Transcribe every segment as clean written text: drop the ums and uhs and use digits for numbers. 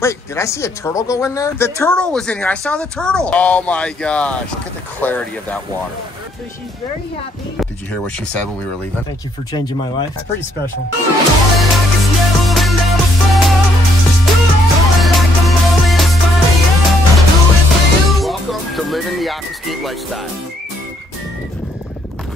Wait, did I see a turtle go in there? The turtle was in here. I saw the turtle. Oh my gosh. Look at the clarity of that water. So she's very happy. Did you hear what she said when we were leaving? Thank you for changing my life. It's pretty special. Welcome to living the Aquascape lifestyle.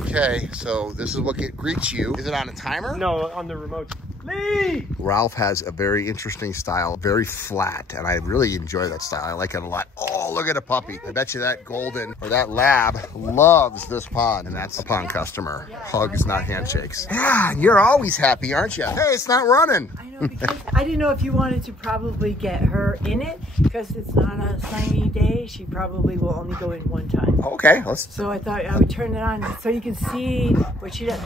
Okay, so this is what greets you. Is it on a timer? No, on the remote. Lee! Ralph has a very interesting style, very flat, and I really enjoy that style. I like it a lot. Oh, look at a puppy. I bet you that golden or that lab loves this pond, and that's a pond customer. Hugs, not handshakes. Yeah, you're always happy, aren't you? Hey, it's not running. I know, because I didn't know if you wanted to probably get her in it, because it's not a sunny day. She probably will only go in one time. Okay, let's. So I thought I would turn it on so you can see what she does.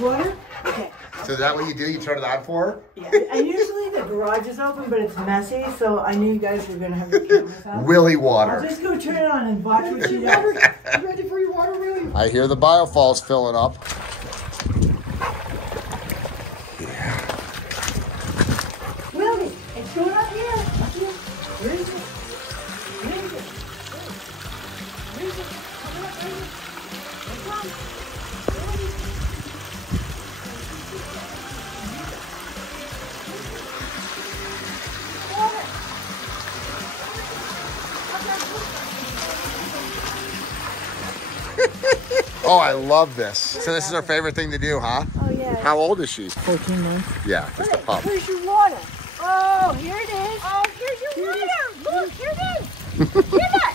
Water? Okay. So is that what you do? You turn it on for her? Yeah. And usually the garage is open, but it's messy, so I knew you guys were going to have your cameras out. Willy water. I'll just go turn it on and watch what she does. You ready for your water, Willy? I hear the biofalls filling up. Yeah. Willy, it's going up here. Up here. Where is it? Where is it? Where is it? Come on, where is it? Come on. Oh, I love this. So this is her favorite thing to do, huh? Oh, yeah. How old is she? 14 months. Yeah, just a pup. Where's your water? Oh, here it is. Oh, here's your water. Look, here it is. Hear that?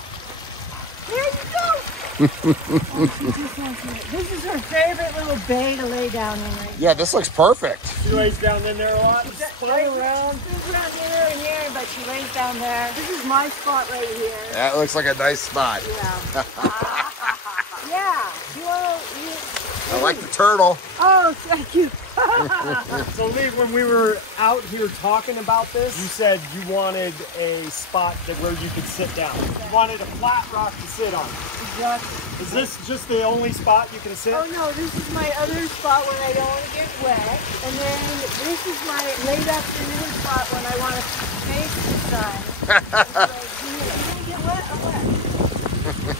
There you go. This is her favorite little bay to lay down in right Yeah, this looks perfect. She lays down in there a lot. Play around. She's around here and here, but she lays down there. This is my spot right here. That looks like a nice spot. Yeah. Yeah. You want to... I like the turtle. Oh, thank you. So Lee, when we were out here talking about this, you said you wanted a spot where you could sit down. You wanted a flat rock to sit on. Exactly. Is this just the only spot you can sit? Oh no, this is my other spot when I don't want to get wet. And then this is my late afternoon spot when I want to face the sun. So, you don't get wet, I'm wet.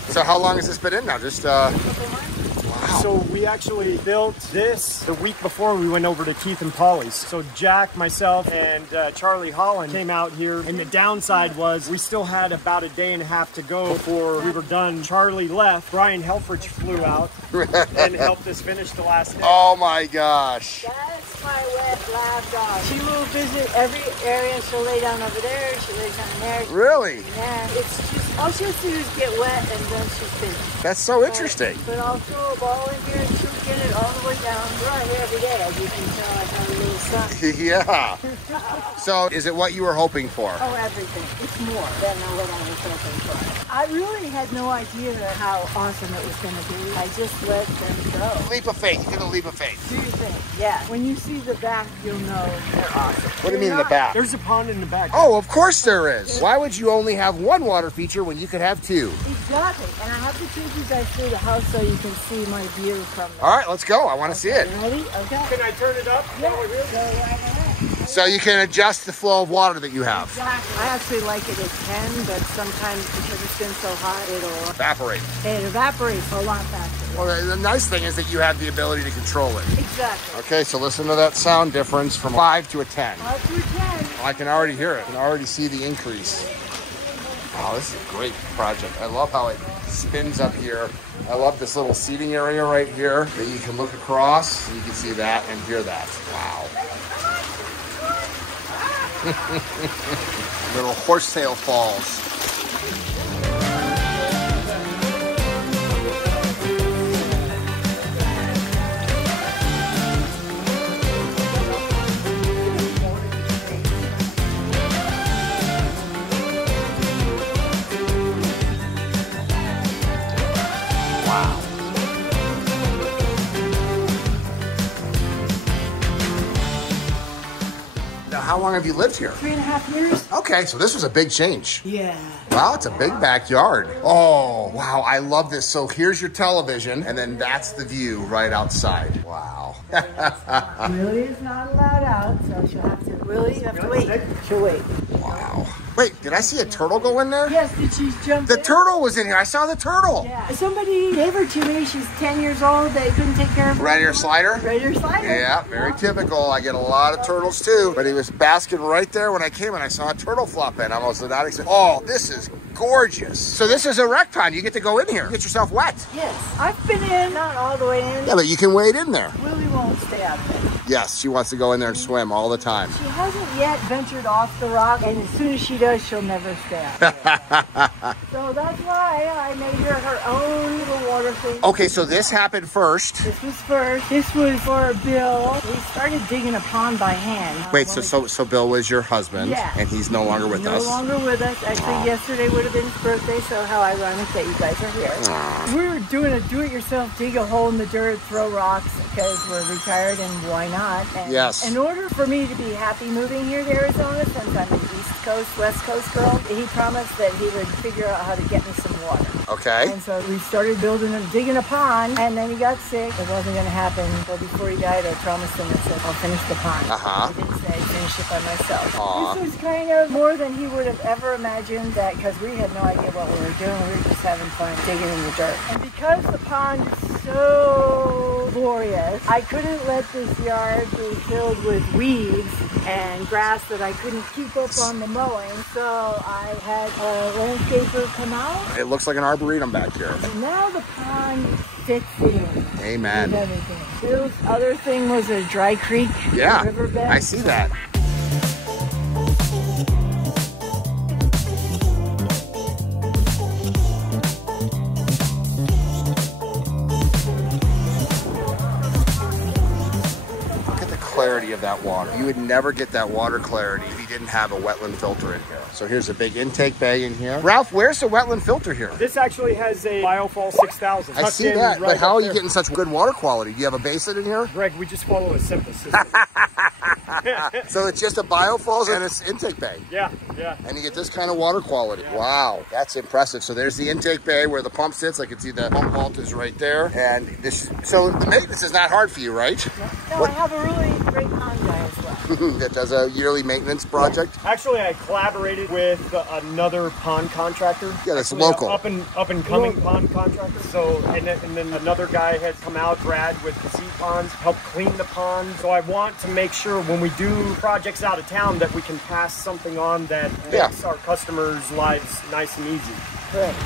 So how long has this been in now? Just Couple months. wow. So we actually built this the week before we went over to Keith and Polly's. So Jack, myself, and Charlie Holland came out here, and the downside was we still had about a day and a half to go before we were done. Charlie left. Brian Helfrich flew out and helped us finish the last day. Oh my gosh. That's my wet lab dog. She will visit every area. She'll lay down over there. She lays down there. Really? Yeah. It's just, all she has to do is get wet and then she's finished. That's so interesting. But I'll throw a ball in here and she'll get it all the way down. We're out here every day, as you can tell. I have a little sun. Yeah. So is it what you were hoping for? Oh, everything. It's more than what I was hoping for. I really had no idea how awesome it was going to be. I just let them go. Leap of faith. You did a leap of faith. Do your thing. Yeah. When you see the back, you'll know they're awesome. What do you mean in the back? There's a pond in the back. Oh, of course there is. Why would you only have one water feature when you could have two? Exactly. And I have to take you guys through the house so you can see my view from there. All right, let's go. I want to see it. Ready? Okay. Can I turn it up? Yeah. Go right ahead. So you can adjust the flow of water that you have. Exactly. I actually like it at 10, but sometimes because it's been so hot, it evaporates a lot faster. Well, the nice thing is that you have the ability to control it. Exactly. Okay, so listen to that sound difference from 5 to a 10. 5 to 10. I can already hear it. I can already see the increase. Wow, this is a great project. I love how it spins up here. I love this little seating area right here that you can look across. And you can see that and hear that. Wow. Little horsetail falls. How how long have you lived here? 3.5 years. Okay, so this was a big change. Yeah. Wow, it's a big backyard. Oh, wow, I love this. So here's your television, and then that's the view right outside. Wow. Willie is not allowed out, so she'll have to. Willie, you have to wait. She'll wait. Wow. Wait, did I see a turtle go in there? Yes, did she jump The in? turtle was in here. I saw the turtle. Yeah. Somebody gave her to me. She's 10 years old. They couldn't take care of her. Right ear slider? Right ear slider. Yeah, very typical. I get a lot of turtles too, but he was basking right there when I came and I saw a turtle flop in. I almost did not expect. Oh, this is gorgeous. So this is a rec pond. You get to go in here. Get yourself wet. Yes. I've been in, not all the way in. Yeah, but you can wade in there. Willie won't stay out there. Yes, she wants to go in there and swim all the time. She hasn't yet ventured off the rock, and as soon as she does, she'll never stay out there. So that's why I made her own little water thing. Okay, so this happened first. This was first. This was for Bill. We started digging a pond by hand. Wait, so Bill was your husband, yeah, and he's no longer with us? No longer with us. Actually, yesterday would have been his birthday, so how ironic that you guys are here. We were doing a do-it-yourself, dig a hole in the dirt, throw rocks, because we're retired, and why not? And yes. In order for me to be happy moving here to Arizona, since I'm an East Coast, West Coast girl, he promised that he would figure out how to get me some water. Okay. And so we started digging a pond, and then he got sick. It wasn't going to happen. So before he died, I promised him, I said, I'll finish the pond. Uh-huh. He didn't say finish it by myself. Aww. This was kind of more than he would have ever imagined, that because we had no idea what we were doing. We were just having fun digging in the dirt. And because the pond is so glorious, I couldn't let this yard be filled with weeds and grass that I couldn't keep up on the mowing. So I had a landscaper come out. It looks like an arboretum back here. And now the pond fits in. Amen. With everything. Bill's other thing was a dry creek riverbed. I see that. Clarity of that water. You would never get that water clarity if you didn't have a wetland filter in here. So here's a big intake bay in here. Ralph, where's the wetland filter here? This actually has a Biofall 6000. I see that, but how are you getting such good water quality? Do you have a basin in here? Greg, we just follow a simple system. So it's just a biofalls and it's intake bay. Yeah, yeah. And you get this kind of water quality. Yeah. Wow, that's impressive. So there's the intake bay where the pump sits. I can see the pump vault is right there. And this, so the maintenance is not hard for you, right? No, I have a really great pond guy as well. That does a yearly maintenance project. Yeah. Actually, I collaborated with another pond contractor. Yeah, that's actually local. Up and coming pond contractor. So, and then another guy had come out, Brad, with the Z ponds, help clean the pond. So I want to make sure when we do projects out of town that we can pass something on that makes our customers' lives nice and easy. Correct.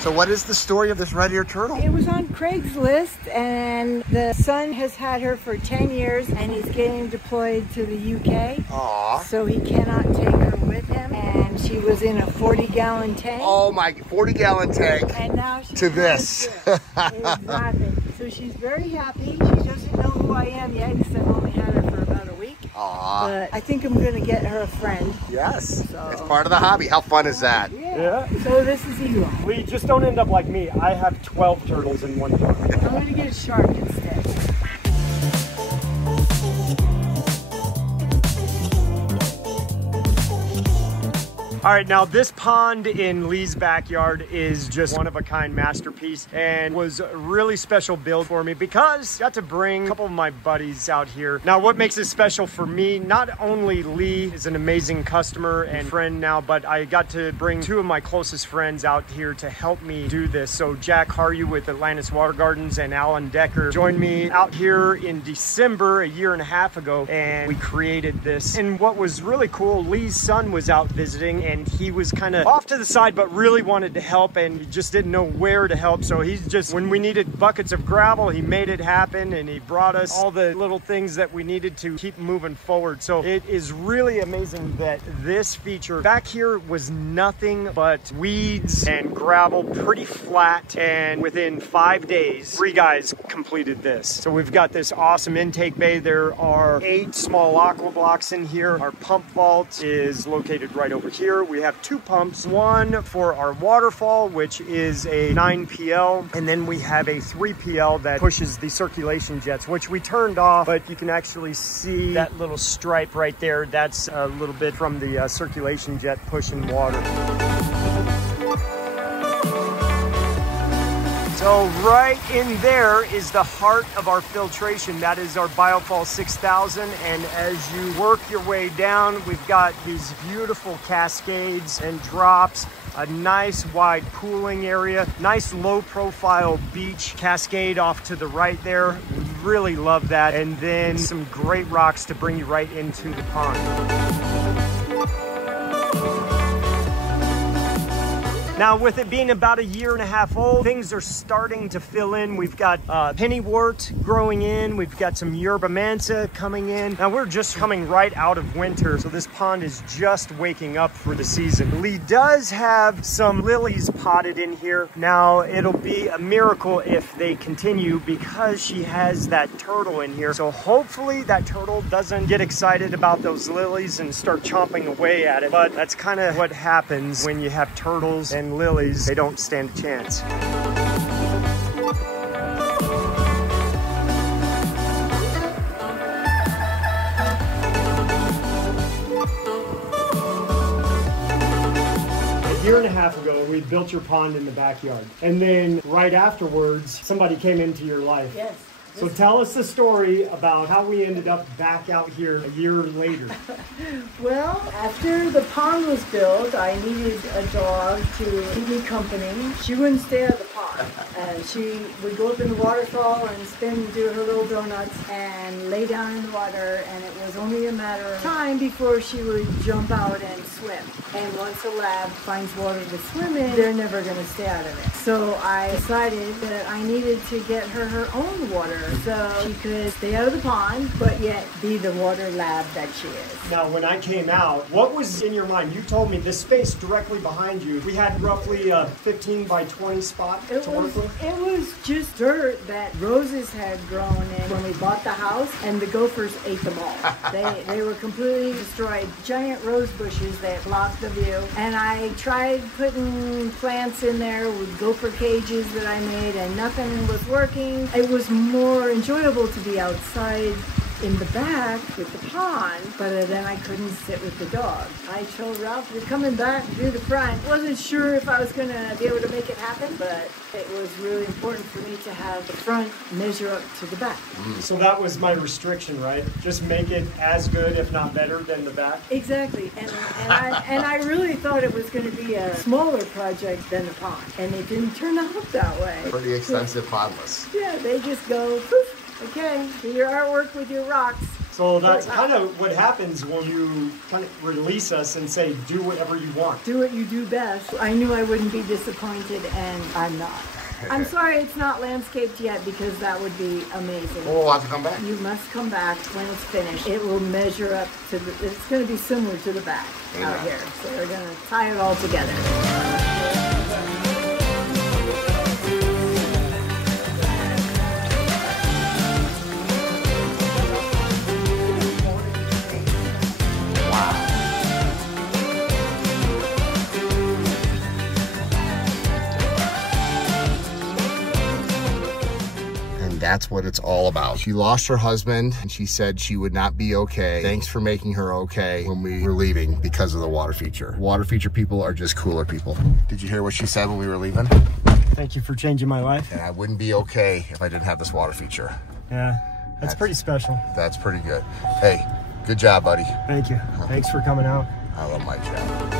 So what is the story of this red-eared turtle? It was on Craigslist, and the son has had her for 10 years, and he's getting deployed to the UK. Aww. So he cannot take her with him, and she was in a 40-gallon tank. Oh my, 40-gallon tank. And now she's to this. Exactly. So she's very happy. She doesn't know who I am yet, because I've only had her for about a week. Aww. But I think I'm going to get her a friend. Yes. So. It's part of the hobby. How fun is that? Yeah. So this is Eli. Lee, just don't end up like me. I have 12 turtles in one pond. I'm going to get a shark instead. All right, now this pond in Lee's backyard is just one-of-a-kind masterpiece and was a really special build for me because I got to bring a couple of my buddies out here. Now, what makes it special for me, not only Lee is an amazing customer and friend now, but I got to bring two of my closest friends out here to help me do this. So Jack Haryu with Atlantis Water Gardens and Alan Decker joined me out here in December a year and a half ago, and we created this. And what was really cool, Lee's son was out visiting, and he was kind of off to the side but really wanted to help, and he just didn't know where to help. So he's just, when we needed buckets of gravel, he made it happen, and he brought us all the little things that we needed to keep moving forward. So it is really amazing that this feature back here was nothing but weeds and gravel, pretty flat, and within 5 days 3 guys completed this. So we've got this awesome intake bay. There are 8 small aqua blocks in here. Our pump vault is located right over here. we have 2 pumps, one for our waterfall, which is a 9 PL, and then we have a 3 PL that pushes the circulation jets, which we turned off, but you can actually see that little stripe right there. That's a little bit from the circulation jet pushing water. So right in there is the heart of our filtration. That is our Biofall 6000. And as you work your way down, we've got these beautiful cascades and drops, a nice wide pooling area, nice low profile beach cascade off to the right there. We really love that. And then some great rocks to bring you right into the pond. Now, with it being about 1.5 years old, things are starting to fill in. We've got pennywort growing in. We've got some yerba mansa coming in. Now, we're just coming right out of winter, so this pond is just waking up for the season. Lee does have some lilies potted in here. Now, it'll be a miracle if they continue because she has that turtle in here. So hopefully that turtle doesn't get excited about those lilies and start chomping away at it. But that's kind of what happens when you have turtles and lilies. They don't stand a chance. A year and a half ago, we built your pond in the backyard. And then right afterwards, somebody came into your life. Yes. So tell us the story about how we ended up back out here a year later. Well, after the pond was built, I needed a dog to keep me company. She wouldn't stay out of the pond. And she would go up in the waterfall and do her little donuts and lay down in the water. And it was only a matter of time before she would jump out and swim. And once a lab finds water to swim in, they're never going to stay out of it. So I decided that I needed to get her own water so she could stay out of the pond, but yet be the water lab that she is. Now, when I came out, what was in your mind? You told me this space directly behind you, we had roughly a 15 by 20 spot to work with. It was just dirt that roses had grown in when we bought the house, and the gophers ate them all. They were completely destroyed. Giant rose bushes that blocked the view. And I tried putting plants in there with gopher cages that I made, and nothing was working. It was more enjoyable to be outside in the back with the pond, but then I couldn't sit with the dog. I told Ralph, you're coming back to do the front. Wasn't sure if I was going to be able to make it happen, but it was really important for me to have the front measure up to the back. So that was my restriction, right? Just make it as good, if not better, than the back? Exactly, and I really thought it was going to be a smaller project than the pond, and it didn't turn out that way. Pretty expensive Pondless. Yeah, they just go, poof. Okay, do your artwork with your rocks. So that's kind of what happens when you kind of release us and say, do whatever you want. Do what you do best. I knew I wouldn't be disappointed, and I'm not. I'm sorry it's not landscaped yet, because that would be amazing. Oh, we'll have to come back. You must come back when it's finished. It will measure up to it's going to be similar to the back out here. So we're going to tie it all together. That's what it's all about. She lost her husband and she said she would not be okay. Thanks for making her okay when we were leaving because of the water feature. Water feature people are just cooler people. Did you hear what she said when we were leaving? Thank you for changing my life. And I wouldn't be okay if I didn't have this water feature. Yeah, that's pretty special. That's pretty good. Hey, good job, buddy. Thank you. Thanks for coming out. I love my job.